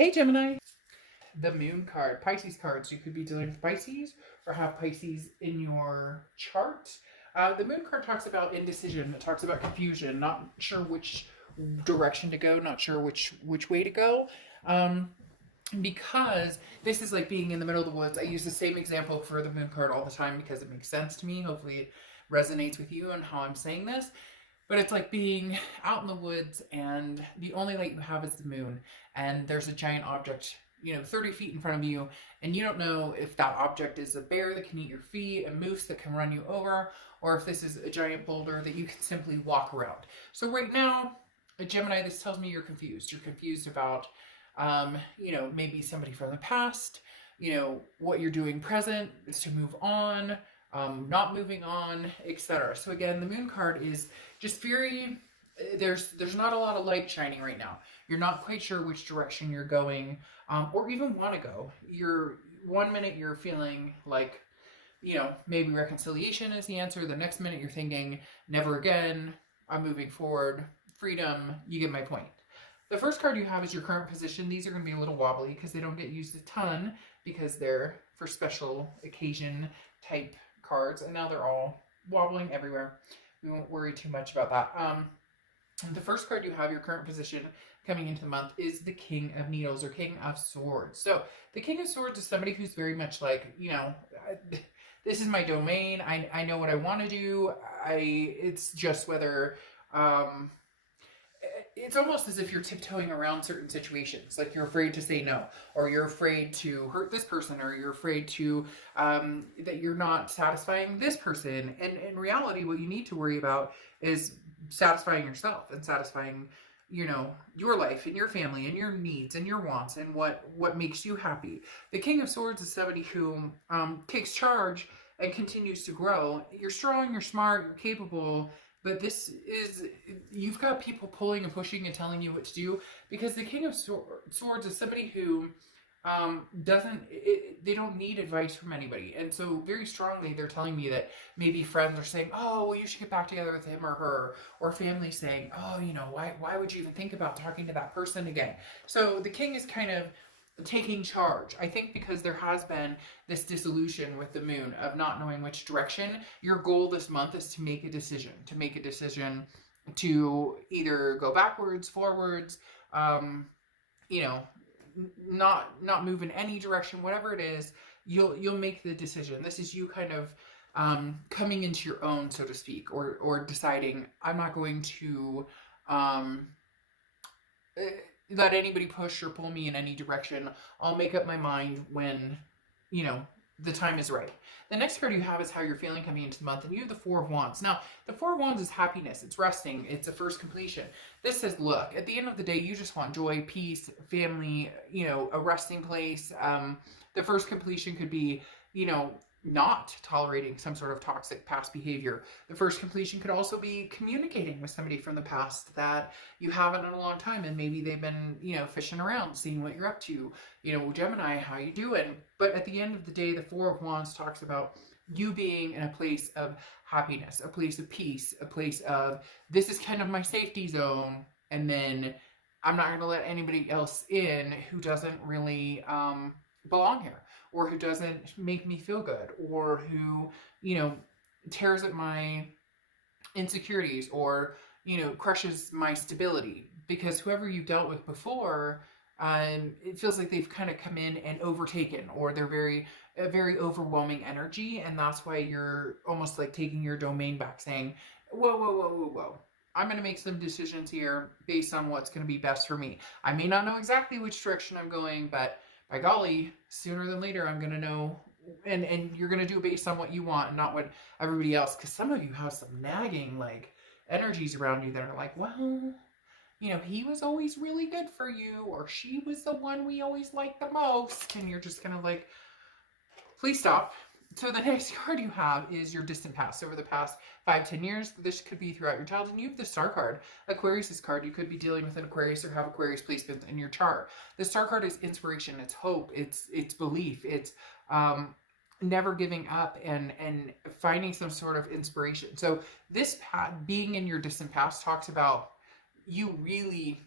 Hey Gemini, the moon card, Pisces cards. You could be dealing with Pisces or have Pisces in your chart. The moon card talks about indecision. It talks about confusion, not sure which direction to go, not sure which way to go. Um, because this is like being in the middle of the woods. I use the same example for the moon card all the time because it makes sense to me. Hopefully, it resonates with you and how I'm saying this. But it's like being out in the woods and the only light you have is the moon, and there's a giant object, 30 feet in front of you, and you don't know if that object is a bear that can eat your feet, a moose that can run you over, or if this is a giant boulder that you can simply walk around. So right now, a Gemini, this tells me you're confused. You're confused about, maybe somebody from the past, what you're doing present is to move on, not moving on, etc. So again, the moon card is just very, there's not a lot of light shining right now. You're not quite sure which direction you're going, or even want to go. You're 1 minute you're feeling like, maybe reconciliation is the answer. The next minute you're thinking, never again, I'm moving forward, freedom. You get my point. The first card you have is your current position. These are going to be a little wobbly because they don't get used a ton because they're for special occasion type cards, and now they're all wobbling everywhere. We won't worry too much about that. The first card you have, your current position coming into the month, is the King of Needles or King of Swords. So the King of Swords is somebody who's very much like, this is my domain. I know what I want to do. It's just whether it's almost as if you're tiptoeing around certain situations. Like you're afraid to say no, or you're afraid to hurt this person, or you're afraid to that you're not satisfying this person. And in reality, what you need to worry about is satisfying yourself and satisfying, your life and your family and your needs and your wants and what makes you happy. The King of Swords is somebody who takes charge and continues to grow. You're strong, you're smart, you're capable. But this is, you've got people pulling and pushing and telling you what to do, because the King of Swords is somebody who they don't need advice from anybody. And so very strongly they're telling me that maybe friends are saying, oh, well, you should get back together with him or her, or family saying, oh, why would you even think about talking to that person again? So the king is kind of taking charge. I think because there has been this dissolution with the moon of not knowing which direction. Your goal this month is to make a decision, to either go backwards, forwards, you know, not move in any direction, whatever it is. You'll make the decision. This is you kind of coming into your own, so to speak, or deciding, I'm not going to let anybody push or pull me in any direction. I'll make up my mind when, the time is right. The next card you have is how you're feeling coming into the month, and you have the Four of Wands. Now, the Four of Wands is happiness, it's resting, it's a first completion. This says, look, at the end of the day, you just want joy, peace, family, a resting place. The first completion could be, not tolerating some sort of toxic past behavior. The first completion could also be communicating with somebody from the past that you haven't in a long time, and maybe they've been, fishing around, seeing what you're up to, Gemini, how you doing? But at the end of the day, the Four of Wands talks about you being in a place of happiness, a place of peace, a place of, this is kind of my safety zone, and then I'm not going to let anybody else in who doesn't really belong here, or who doesn't make me feel good, or who, tears at my insecurities, or, crushes my stability. Because whoever you've dealt with before, it feels like they've kind of come in and overtaken, or they're a very overwhelming energy, and that's why you're almost like taking your domain back, saying, whoa, whoa, whoa, whoa, whoa. I'm going to make some decisions here based on what's going to be best for me. I may not know exactly which direction I'm going, but by golly, sooner than later, I'm going to know, and you're going to do it based on what you want and not what everybody else, because some of you have some nagging, like, energies around you that are like, well, he was always really good for you, or she was the one we always liked the most, and you're just kind of like, please stop. So the next card you have is your distant past. Over the past 5-10 years, this could be throughout your childhood. And you have the Star card, Aquarius's card. You could be dealing with an Aquarius or have Aquarius placements in your chart. The Star card is inspiration, it's hope, it's belief, it's never giving up and finding some sort of inspiration. So this being in your distant past talks about you really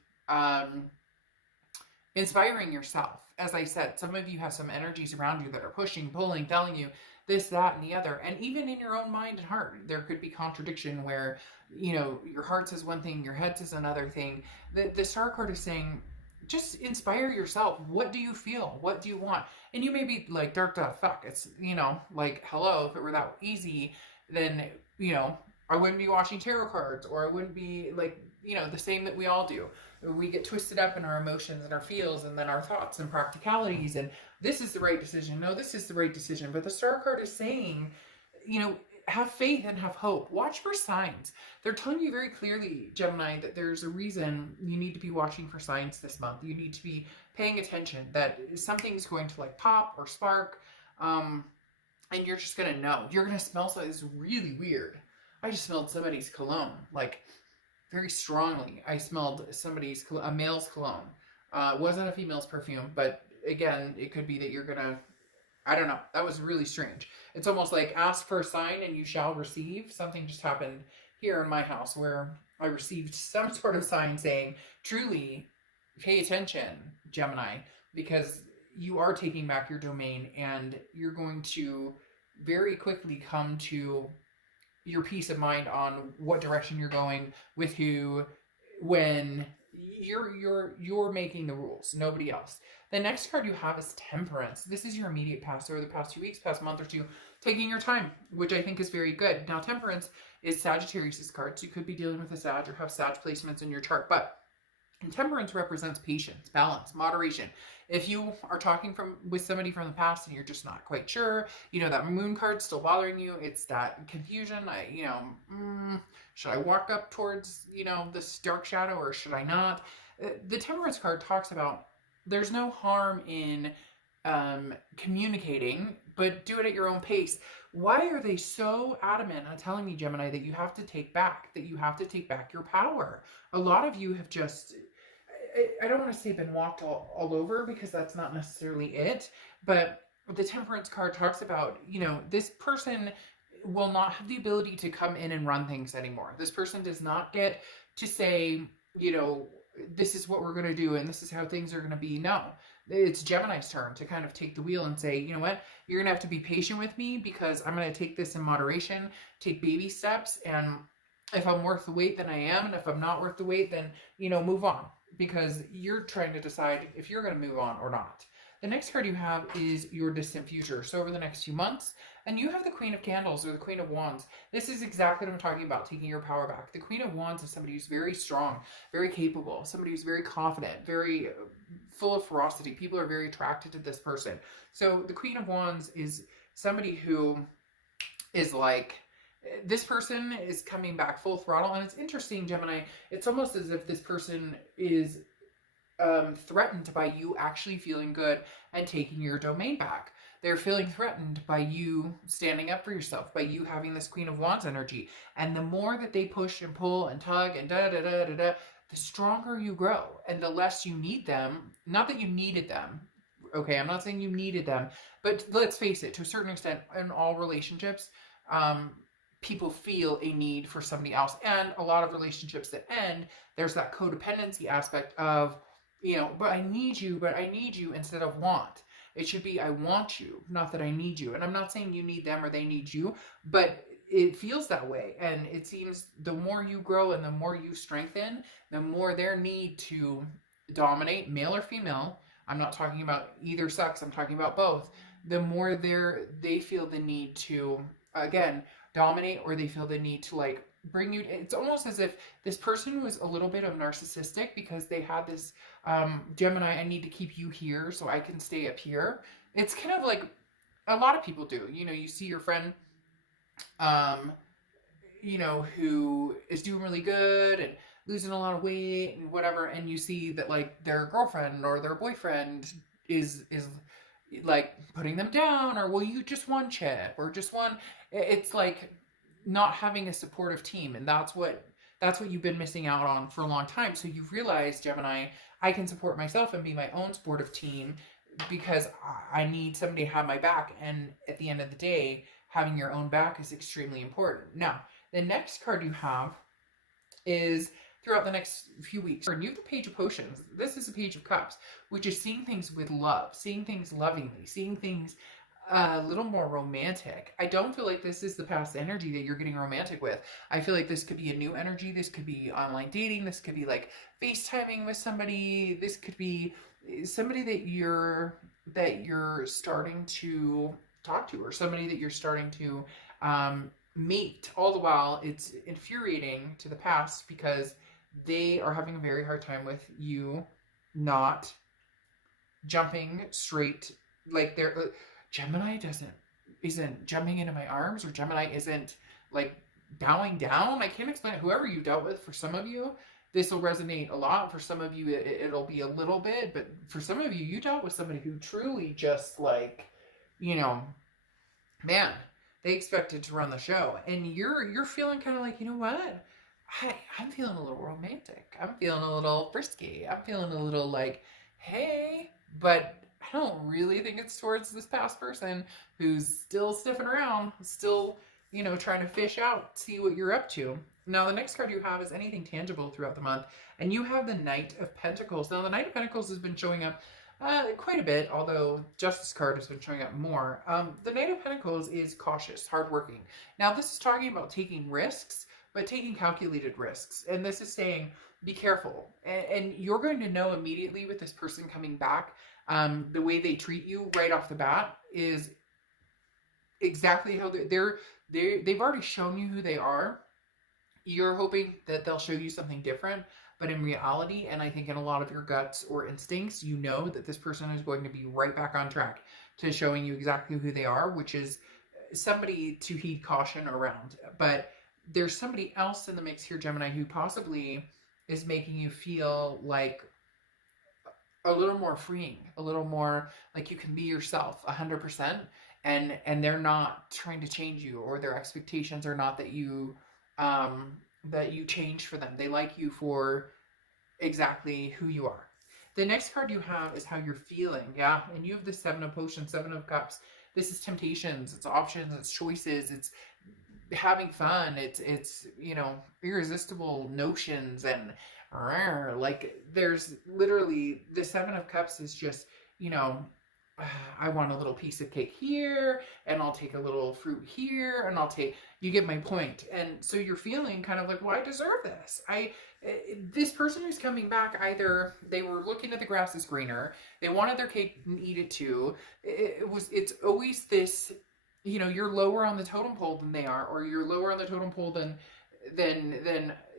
inspiring yourself. As I said, some of you have some energies around you that are pushing, pulling, telling you this, that, and the other. And even in your own mind and heart, there could be contradiction where, you know, your heart says one thing, your head says another thing. The star card is saying, just inspire yourself. What do you feel? What do you want? And you may be like, dark to fuck. It's, you know, like, hello, if it were that easy, then, you know, I wouldn't be watching tarot cards, or I wouldn't be like, you know, the same that we all do. We get twisted up in our emotions and our feels and then our thoughts and practicalities, and this is the right decision. No, this is the right decision. But the star card is saying, you know, have faith and have hope. Watch for signs. They're telling you very clearly, Gemini, that there's a reason you need to be watching for signs this month. You need to be paying attention that something's going to like pop or spark, and you're just gonna know. You're gonna smell something. It's really weird. I just smelled somebody's cologne, like very strongly. I smelled a male's cologne. It wasn't a female's perfume, but again, it could be that you're gonna, I don't know. That was really strange. It's almost like ask for a sign and you shall receive. Something just happened here in my house where I received some sort of sign saying, truly pay attention, Gemini, because you are taking back your domain and you're going to very quickly come to your peace of mind on what direction you're going, with who, when. You're making the rules, nobody else. The next card you have is Temperance. This is your immediate past, over the past 2 weeks, past month or two, taking your time, which I think is very good. Now, Temperance is Sagittarius' card, so you could be dealing with a Sag or have Sag placements in your chart, but Temperance represents patience, balance, moderation. If you are talking with somebody from the past and you're just not quite sure, you know, that moon card's still bothering you, it's that confusion. Should I walk up towards, you know, this dark shadow or should I not? The Temperance card talks about there's no harm in communicating, but do it at your own pace. Why are they so adamant on telling me, Gemini, that you have to take back your power? A lot of you have just, I don't want to say been walked all over, because that's not necessarily it, but the Temperance card talks about, you know, this person will not have the ability to come in and run things anymore. This person does not get to say, you know, this is what we're going to do and this is how things are going to be. No, it's Gemini's turn to kind of take the wheel and say, you know what, you're going to have to be patient with me because I'm going to take this in moderation, take baby steps, and if I'm worth the wait, then I am, and if I'm not worth the wait, then, you know, move on, because you're trying to decide if you're going to move on or not. The next card you have is your distant future. So over the next few months, and you have the Queen of Candles or the Queen of Wands. This is exactly what I'm talking about, taking your power back. The Queen of Wands is somebody who's very strong, very capable, somebody who's very confident, very full of ferocity. People are very attracted to this person. So the Queen of Wands is somebody who is like, this person is coming back full throttle. And it's interesting, Gemini, it's almost as if this person is threatened by you actually feeling good and taking your domain back. They're feeling threatened by you standing up for yourself, by you having this Queen of Wands energy. And the more that they push and pull and tug and the stronger you grow and the less you need them. Not that you needed them. Okay, I'm not saying you needed them, but let's face it, to a certain extent, in all relationships, people feel a need for somebody else. And a lot of relationships that end, there's that codependency aspect of, you know, but I need you instead of want. It should be, I want you, not that I need you. And I'm not saying you need them or they need you, but it feels that way. And it seems the more you grow and the more you strengthen, the more their need to dominate, male or female, I'm not talking about either sex, I'm talking about both, the more they feel the need to, again, dominate, or they feel the need to like bring you. It's almost as if this person was a little bit of narcissistic because they had this Gemini, I need to keep you here so I can stay up here. It's kind of like a lot of people do. You know, you see your friend, you know, who is doing really good and losing a lot of weight and whatever, and you see that like their girlfriend or their boyfriend is like putting them down, or well, you just one chip or just one. It's like not having a supportive team, and that's what you've been missing out on for a long time. So you've realized, Gemini, I can support myself and be my own supportive team because I need somebody to have my back. And at the end of the day, having your own back is extremely important. Now, the next card you have is throughout the next few weeks. And you have the Page of Potions. This is the Page of Cups, which is seeing things with love, seeing things lovingly, seeing things a little more romantic. I don't feel like this is the past energy that you're getting romantic with. I feel like this could be a new energy. This could be online dating. This could be like FaceTiming with somebody. This could be somebody that you're starting to talk to, or somebody that you're starting to meet. All the while, it's infuriating to the past because they are having a very hard time with you not jumping straight. Like they're Gemini isn't jumping into my arms, or Gemini isn't like bowing down. I can't explain it. Whoever you dealt with, for some of you, this will resonate a lot. For some of you, it'll be a little bit, but for some of you, you dealt with somebody who truly just like, you know, man, they expected to run the show, and you're feeling kind of like, you know what? I'm feeling a little romantic. I'm feeling a little frisky. I'm feeling a little like, hey, but I don't really think it's towards this past person who's still sniffing around, still, you know, trying to fish out, see what you're up to. Now, the next card you have is anything tangible throughout the month, and you have the Knight of Pentacles. Now, the Knight of Pentacles has been showing up quite a bit, although Justice card has been showing up more. The Knight of Pentacles is cautious, hardworking. Now, this is talking about taking risks, but taking calculated risks. And this is saying, be careful. And you're going to know immediately with this person coming back, the way they treat you right off the bat is exactly how they've already shown you who they are. You're hoping that they'll show you something different, but in reality, and I think in a lot of your guts or instincts, you know that this person is going to be right back on track to showing you exactly who they are, which is somebody to heed caution around. But there's somebody else in the mix here, Gemini, who possibly is making you feel like a little more freeing, a little more like you can be yourself 100%, and they're not trying to change you, or their expectations are not that you change for them. They like you for exactly who you are. The next card you have is how you're feeling, yeah? And you have the Seven of Potions, Seven of Cups. This is temptations, it's options, it's choices, it's having fun, it's you know, irresistible notions, and like there's literally the Seven of Cups is just, you know, I want a little piece of cake here, and I'll take a little fruit here, and you get my point. And so you're feeling kind of like, well, I deserve this. This person who's coming back, either they were looking at the grass is greener, they wanted their cake and eat it too. It's always this, you know, you're lower on the totem pole than they are, or you're lower on the totem pole than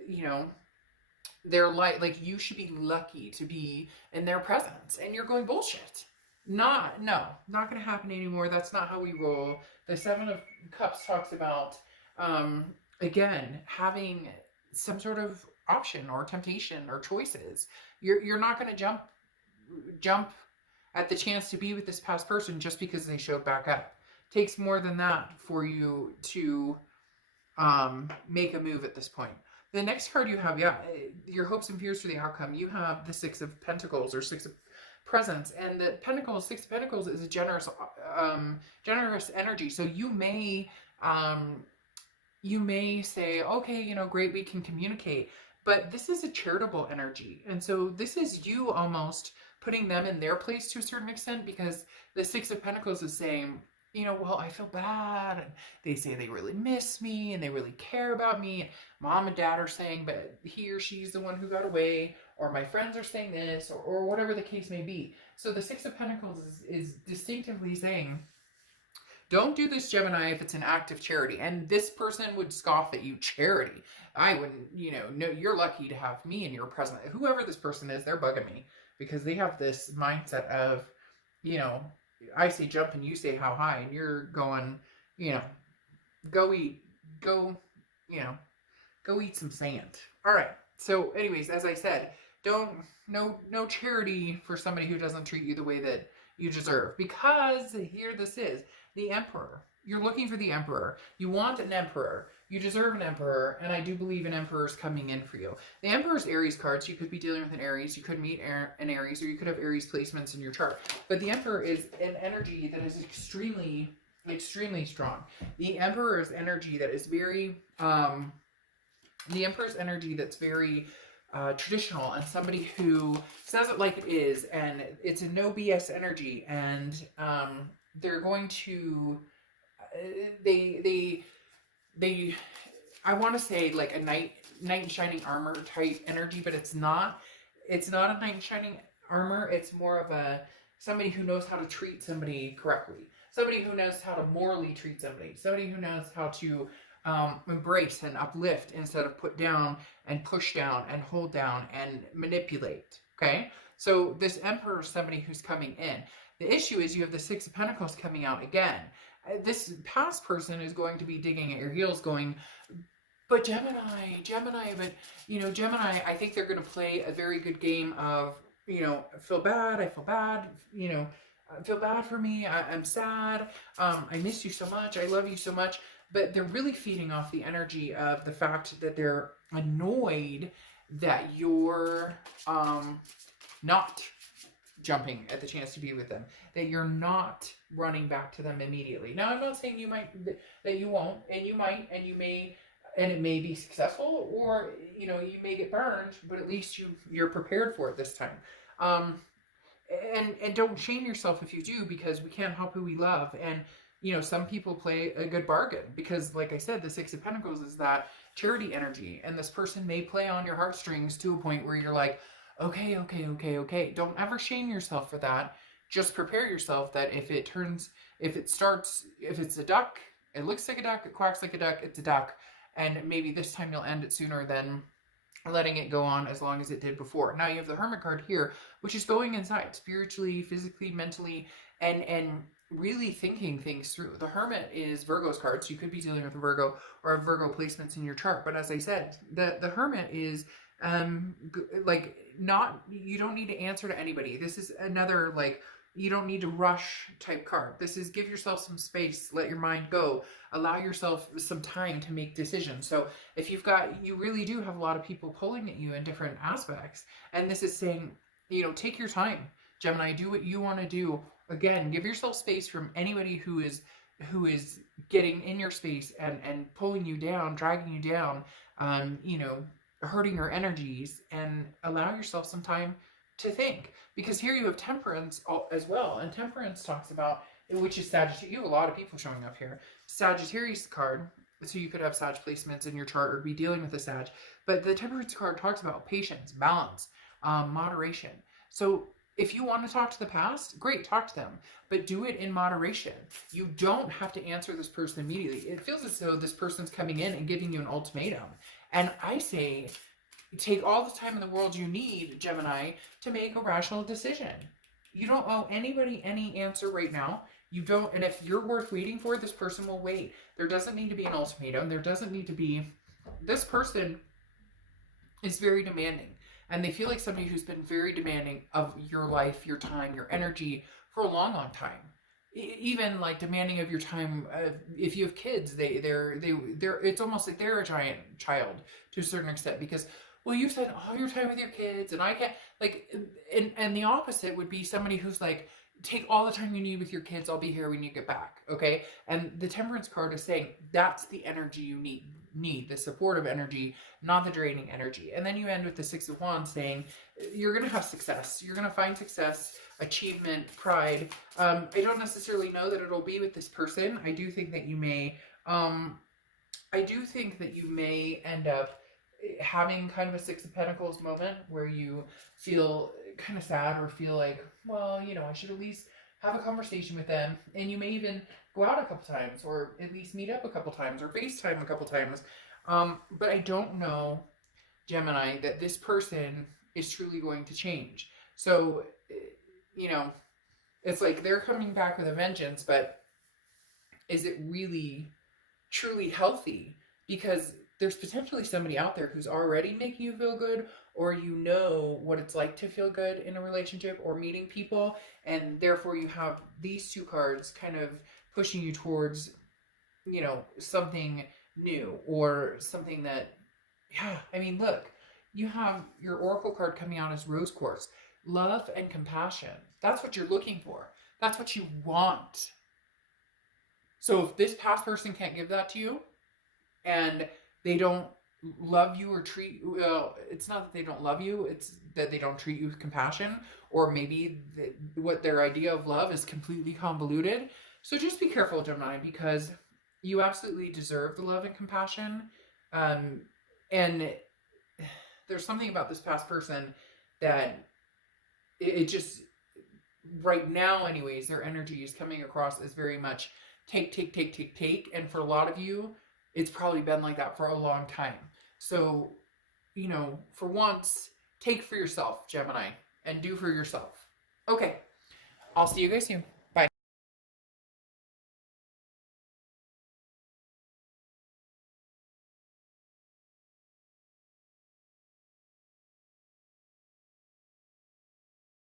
you know, they're like you should be lucky to be in their presence, and you're going bullshit. No, not going to happen anymore. That's not how we roll. The Seven of Cups talks about, again, having some sort of option or temptation or choices. You're not going to jump at the chance to be with this past person just because they showed back up. It takes more than that for you to make a move at this point. The next card you have, yeah, your hopes and fears for the outcome. You have the Six of Pentacles, or Six of Presence, and the Pentacles, Six of Pentacles is a generous energy. So you may say, okay, you know, great, we can communicate, but this is a charitable energy, and so this is you almost putting them in their place to a certain extent, because the Six of Pentacles is saying, you know, well, I feel bad, and they say they really miss me, and they really care about me. Mom and dad are saying, but he or she's the one who got away, or my friends are saying this, or whatever the case may be. So the Six of Pentacles is distinctively saying, don't do this, Gemini, if it's an act of charity. And this person would scoff at you, charity. I wouldn't, you know, no, you're lucky to have me in your presence. Whoever this person is, they're bugging me, because they have this mindset of, you know, I say jump and you say how high, and you're going, you know, go eat some sand. All right. So anyways, as I said, no charity for somebody who doesn't treat you the way that you deserve, because here this is the Emperor. You're looking for the Emperor. You want an Emperor. You deserve an Emperor, and I do believe an Emperor is coming in for you. The Emperor's Aries cards. You could be dealing with an Aries. You could meet an Aries, or you could have Aries placements in your chart. But the Emperor is an energy that is extremely, extremely strong. The Emperor's energy that is very, traditional and somebody who says it like it is, and it's a no BS energy, and they're going to they I want to say like a knight in shining armor type energy, but it's not. It's not a knight in shining armor. It's more of a somebody who knows how to treat somebody correctly. Somebody who knows how to morally treat somebody. Somebody who knows how to embrace and uplift instead of put down and push down and hold down and manipulate. Okay, so this Emperor is somebody who's coming in. The issue is you have the Six of Pentacles coming out again. This past person is going to be digging at your heels going, but Gemini, but, you know, Gemini, I think they're going to play a very good game of, you know, I feel bad, you know, I feel bad for me, I'm sad, I miss you so much, I love you so much, but they're really feeding off the energy of the fact that they're annoyed that you're not jumping at the chance to be with them, that you're not running back to them immediately. Now, I'm not saying you might, that you won't, and you might, and you may, and it may be successful, or, you know, you may get burned, but at least you're prepared for it this time. And don't shame yourself if you do, because we can't help who we love. And, you know, some people play a good bargain because, like I said, the Six of Pentacles is that charity energy, and this person may play on your heartstrings to a point where you're like, okay. Don't ever shame yourself for that. Just prepare yourself that if it's a duck, it looks like a duck, it quacks like a duck, it's a duck. And maybe this time you'll end it sooner than letting it go on as long as it did before. Now you have the Hermit card here, which is going inside spiritually, physically, mentally, and really thinking things through. The Hermit is Virgo's card, so you could be dealing with a Virgo or have Virgo placements in your chart. But as I said, the Hermit is like not, you don't need to answer to anybody. This is another like, you don't need to rush type card. This is give yourself some space, let your mind go, allow yourself some time to make decisions. So if you really do have a lot of people pulling at you in different aspects, and this is saying, you know, take your time, Gemini, do what you want to do. Again, give yourself space from anybody who is getting in your space and pulling you down, dragging you down, you know, hurting your energies, and allow yourself some time to think. Because here you have Temperance as well, and Temperance talks about, which is Sagittarius. You have a lot of people showing up here. Sagittarius card, so you could have Sag placements in your chart or be dealing with a Sag. But the Temperance card talks about patience, balance, moderation. So if you want to talk to the past, great, talk to them, but do it in moderation. You don't have to answer this person immediately. It feels as though this person's coming in and giving you an ultimatum. And I say, take all the time in the world you need, Gemini, to make a rational decision. You don't owe anybody any answer right now. You don't, and if you're worth waiting for, this person will wait. There doesn't need to be an ultimatum. There doesn't need to be, this person is very demanding. And they feel like somebody who's been very demanding of your life, your time, your energy for a long, long time. Even like demanding of your time. If you have kids, they're it's almost like they're a giant child to a certain extent, because, well, you spend all your time with your kids and I can't, like, and the opposite would be somebody who's like, take all the time you need with your kids, I'll be here when you get back, okay? And the Temperance card is saying that's the energy you need, the supportive energy, not the draining energy. And then you end with the Six of Wands saying you're going to have success. You're going to find success, achievement, pride. I don't necessarily know that it'll be with this person. I do think that you may end up having kind of a Six of Pentacles moment where you feel kind of sad or feel like, well, you know, I should at least have a conversation with them. And you may even go out a couple times, or at least meet up a couple times, or FaceTime a couple times. But I don't know, Gemini, that this person is truly going to change. So, you know, it's like they're coming back with a vengeance, but is it really truly healthy? Because there's potentially somebody out there who's already making you feel good, or you know what it's like to feel good in a relationship or meeting people, and therefore you have these two cards kind of pushing you towards, you know, something new or something that, yeah, I mean, look, you have your Oracle card coming out as Rose Quartz, love and compassion. That's what you're looking for. That's what you want. So if this past person can't give that to you, and they don't love you or treat, well, it's not that they don't love you, it's that they don't treat you with compassion, or maybe what their idea of love is completely convoluted. So just be careful, Gemini, because you absolutely deserve the love and compassion. um and there's something about this past person that it just, right now anyways, their energy is coming across as very much take, take, take, take, take. And for a lot of you, it's probably been like that for a long time. So, for once, take for yourself, Gemini, and do for yourself. Okay, I'll see you guys soon.